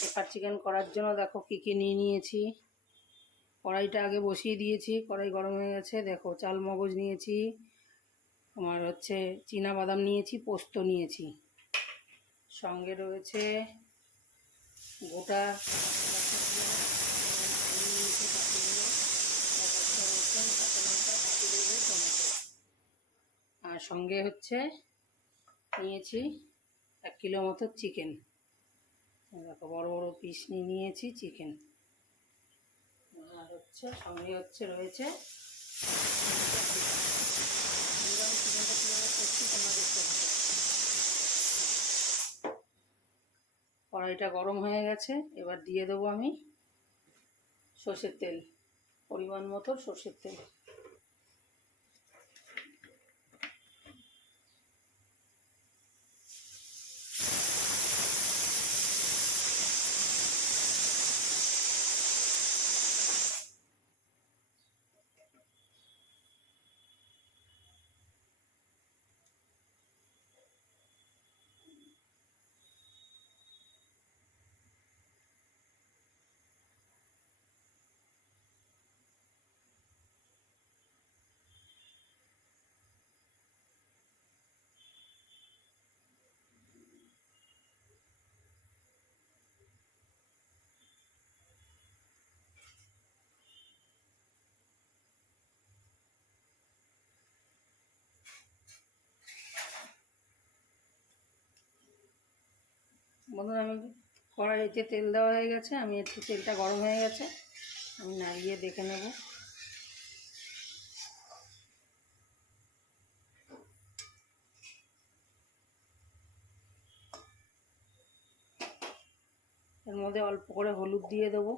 Pepper chicken করার জন্য দেখো কী কী নিয়ে নিয়েছি। কড়াইটা আগে বসিয়ে দিয়েছি, কড়াই গরম হয়ে গেছে। দেখো, চাল মগজ নিয়েছি তোমার হচ্ছে চীনা বাদাম নিয়েছি, পোস্ত নিয়েছি। সঙ্গে রয়েছে গোটা সঙ্গে হচ্ছে নিয়েছি এক কিলো মতো চিকেন। দেখো, বড় বড় পিস নিয়ে নিয়েছি চিকেন। আর হচ্ছে সঙ্গে হচ্ছে রয়েছে চিকেনটা কড়াইটা গরম হয়ে গেছে, এবার দিয়ে দেবো আমি সর্ষের তেল, পরিমাণ মতো সর্ষের তেল। বন্ধুরা, আমি কড়াইতে তেল দেওয়া হয়ে গেছে, আমি একটু তেলটা গরম হয়ে গেছে, আমি নাড়িয়ে দেখে নেব। এর মধ্যে অল্প করে হলুদ দিয়ে দেবো।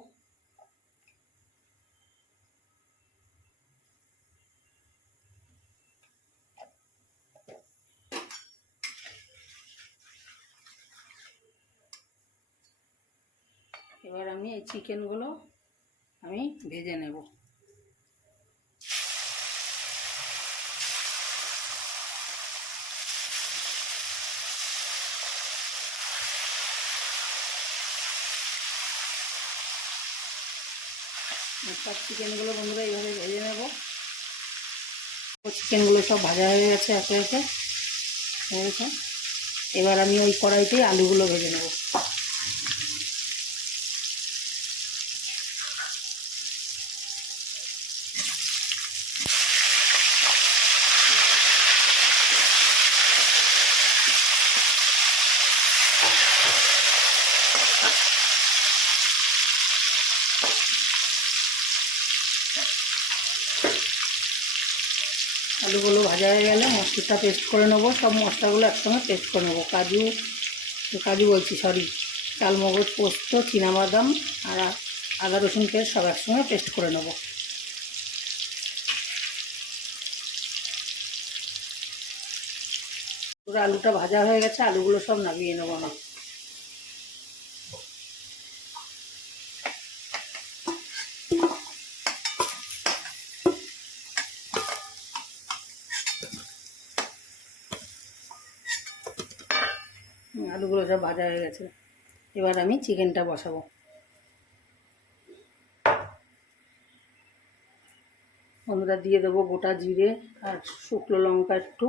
এবার আমি এই চিকেনগুলো আমি ভেজে নেব। সব চিকেনগুলো বন্ধুরা এইভাবে ভেজে নেব। চিকেনগুলো সব ভাজা হয়ে গেছে একে একে এবার আমি ওই কড়াইতেই আলুগুলো ভেজে নেব আলুগুলো ভাজা গেলে পেস্ট করে নেব। সব মশলাগুলো একসঙ্গে পেস্ট করে নেব। কাজু কাজু বলছি সরি চালমগজ পোস্ত বাদাম আর আদা রসুন পেস্ট সব একসঙ্গে পেস্ট করে নেব। পুরো আলুটা ভাজা হয়ে গেছে, আলুগুলো সব নামিয়ে নেব না আলুগুলো সব ভাজা হয়ে গেছে। এবার আমি চিকেনটা বসাবো। আমরা দিয়ে দেবো গোটা জিরে আর শুকনো লঙ্কা একটু।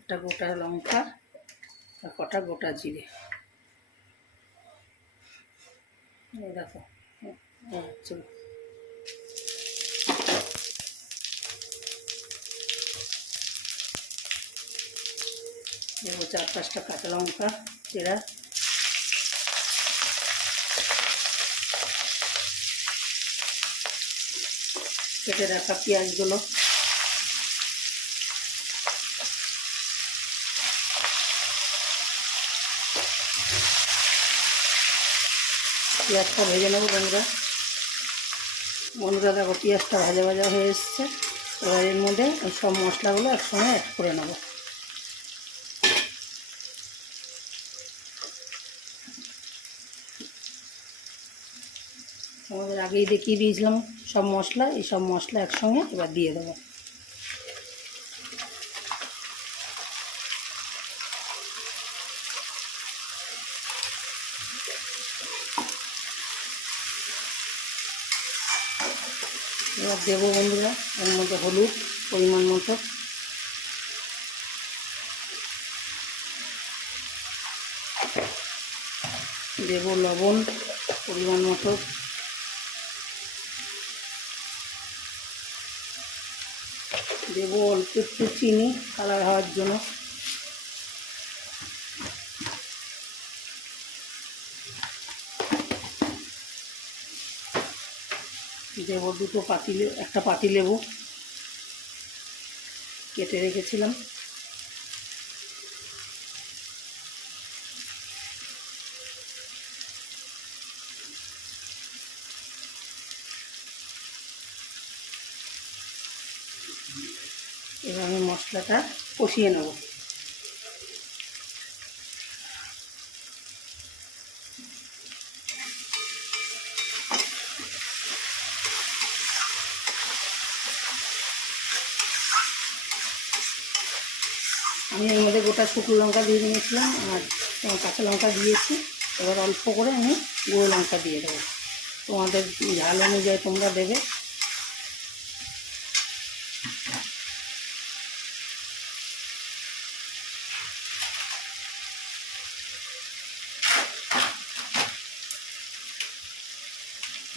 একটা গোটা লঙ্কা আর কটা গোটা জিরে। দেখো আচ্ছা দেবো চার পাঁচটা কাঁচা লঙ্কা, চেরা। কেটে রাখা পেঁয়াজগুলো। পেঁয়াজটা ভেজে নেব বন্ধুরা। বন্ধুরা, দেখো পেঁয়াজটা ভাজা ভাজা হয়ে এসছে। এবার এর মধ্যে সব মশলাগুলো একসঙ্গে অ্যাড করে নেব। তোমাদের আগেই দেখিয়ে দিয়েছিলাম সব মশলা, এই সব মশলা একসঙ্গে এবার দিয়ে দেবো। এবার দেবো বন্ধুরা, এর মধ্যে হলুদ পরিমাণ মতো। দেবো লবণ পরিমাণ মতো। দেবো অল্প একটু চিনি কালার হওয়ার জন্য। দেবো দুটো পাতি একটা পাতি লেবু কেটে রেখেছিলাম। এবার আমি মশলাটা কষিয়ে নেব। আমি এর মধ্যে গোটা শুকনো লঙ্কা দিয়ে নিয়েছিলাম আর কাঁচা লঙ্কা দিয়েছি। এবার অল্প করে আমি গুঁড়ো লঙ্কা দিয়ে দেবো। তোমাদের ঝাল অনুযায়ী তোমরা দেবে।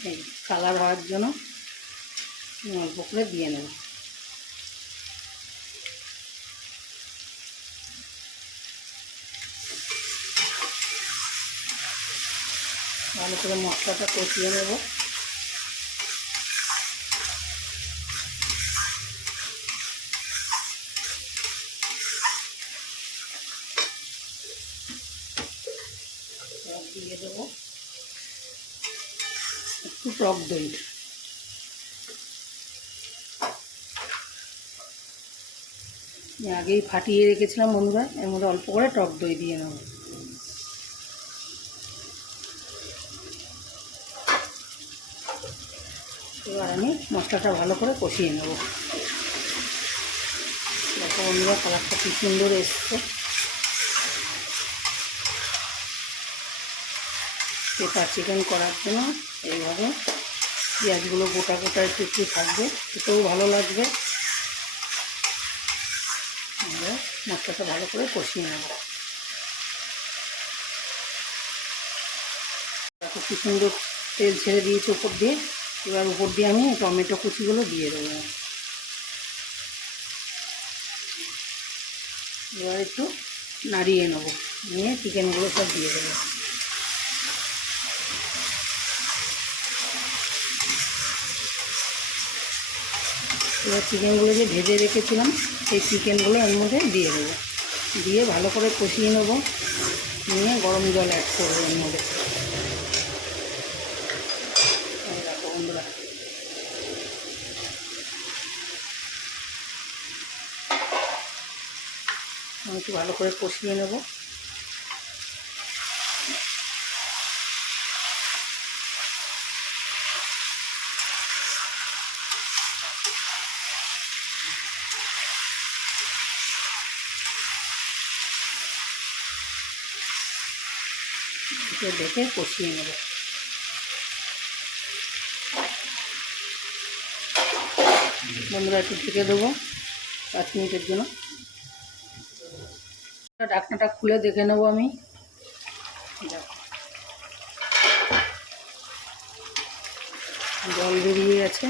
এই কালার হওয়ার জন্য অল্প করে দিয়ে নেব। ভালো করে মশলাটা কষিয়ে নেব এবার দিয়ে দেবো একটু টক দই আগেই ফাটিয়ে রেখেছিলাম বন্ধুরা, এর মধ্যে অল্প করে টক দই দিয়ে নেব। এবার আমি মশলাটা ভালো করে কষিয়ে নেব। বন্ধুরা, কালারটা কি সুন্দর এসছে। পেপার চিকেন করার জন্য এইভাবে পেঁয়াজগুলো গোটা গোটা একটু একটু থাকবে, খেতেও ভালো লাগবে। আমরা মশলাটা ভালো করে কষিয়ে নেব। কি সুন্দর তেল ছেড়ে দিয়েছে উপর দিয়ে। এবার উপর দিয়ে আমি টমেটো কুচিগুলো দিয়ে দেবো। এবার একটু নাড়িয়ে নেব। নিয়ে চিকেনগুলো সব দিয়ে দেবো। এবার চিকেনগুলো যে ভেজে রেখেছিলাম, সেই চিকেনগুলো এর মধ্যে দিয়ে দেবো। দিয়ে ভালো করে কষিয়ে নেব। নিয়ে গরম জল অ্যাড করব এর মধ্যে। একটু ভালো করে কষিয়ে নেব। একটু দেখে কষিয়ে নেব। বন্ধুরা, একটু ঢেকে দেবো পাঁচ মিনিটের জন্য। ঢাকনাটা খুলে দেখে নেব আমি। জল বেরিয়ে গেছে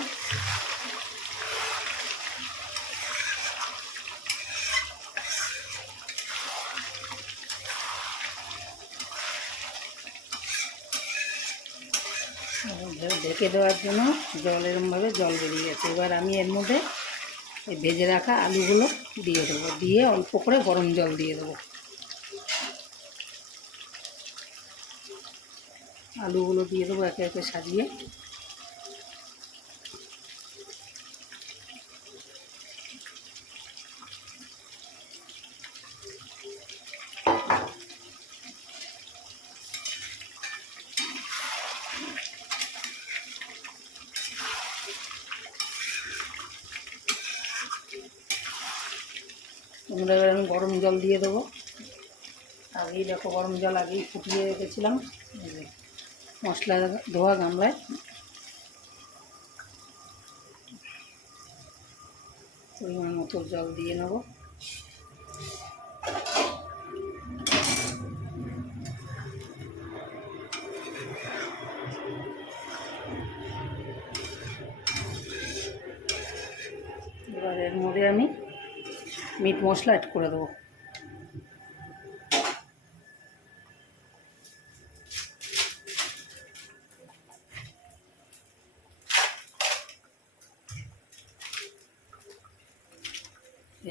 এবার ঢেকে দেওয়ার জন্য জল এরমভাবে জল বেরিয়ে গেছে। এবার আমি এর মধ্যে এই ভেজে রাখা আলুগুলো দিয়ে দেবো। দিয়ে অল্প করে গরম জল দিয়ে দেবো। আলুগুলো দিয়ে দেবো একে একে সাজিয়ে। কুমড়ো এবার আমি গরম জল দিয়ে দেবো। আগেই দেখো গরম জল আগেই ফুটিয়ে রেখেছিলাম। মশলা ধোয়া গামলায়। পরিমাণ মতো জল দিয়ে নেব। মিট মশলা অ্যাড করে দেবো।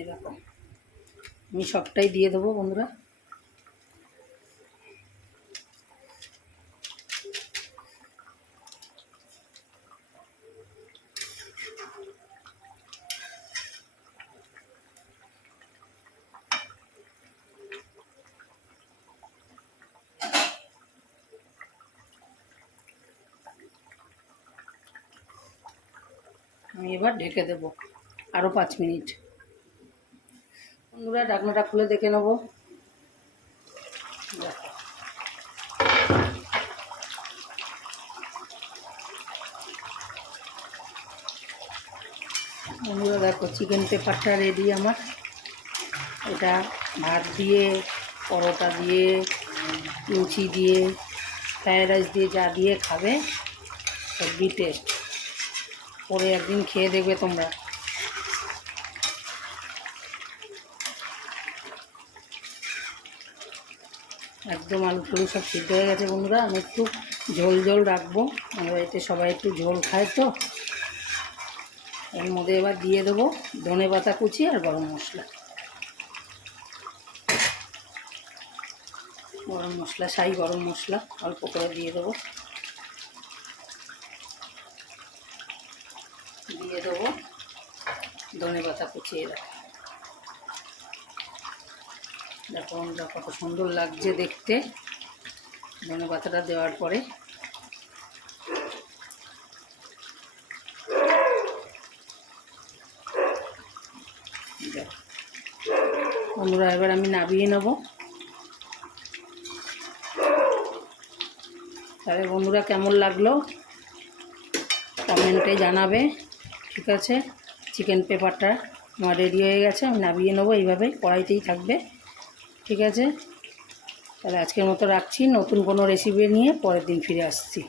এরকম আমি সবটাই দিয়ে দেবো বন্ধুরা। আমি এবার ঢেকে দেব আরও পাঁচ মিনিট। বন্ধুরা, ঢাকনাটা খুলে দেখে নেব। বন্ধুরা, দেখো চিকেন পেপারটা রেডি আমার। এটা ভাত দিয়ে, পরোটা দিয়ে, লুচি দিয়ে ফ্রায়েড রাইস দিয়ে যা দিয়ে খাবে হেভি টেস্ট পরে একদিন খেয়ে দেখবে তোমরা। একদম আলু ফুলু সব সিদ্ধ হয়ে গেছে বন্ধুরা, আমি একটু ঝোল ঝোল রাখব। আমার বাড়িতে সবাই একটু ঝোল খায় তো। এর মধ্যে এবার দিয়ে দেবো ধনে পাতা কুচি আর গরম মশলা। গরম মশলা, সাই গরম মশলা, অল্প করে দিয়ে দেবো দিয়ে দেবো ধনে পাতা কুচিয়ে রাখো। দেখো বন্ধুরা কত সুন্দর লাগছে দেখতে। ধনে পাতাটা দেওয়ার পরে। বন্ধুরা, এবার আমি নাবিয়ে নেব। তাহলে বন্ধুরা, কেমন লাগল? কমেন্টে জানাবে, ঠিক আছে? চিকেন পেপারটা আমার রেডি হয়ে গেছে, আমি নামিয়ে নেব এইভাবে কড়াইতেই থাকবে। ঠিক আছে? তাহলে আজকের মতো রাখছি, নতুন কোনো রেসিপি নিয়ে পরের দিন ফিরে আসছি।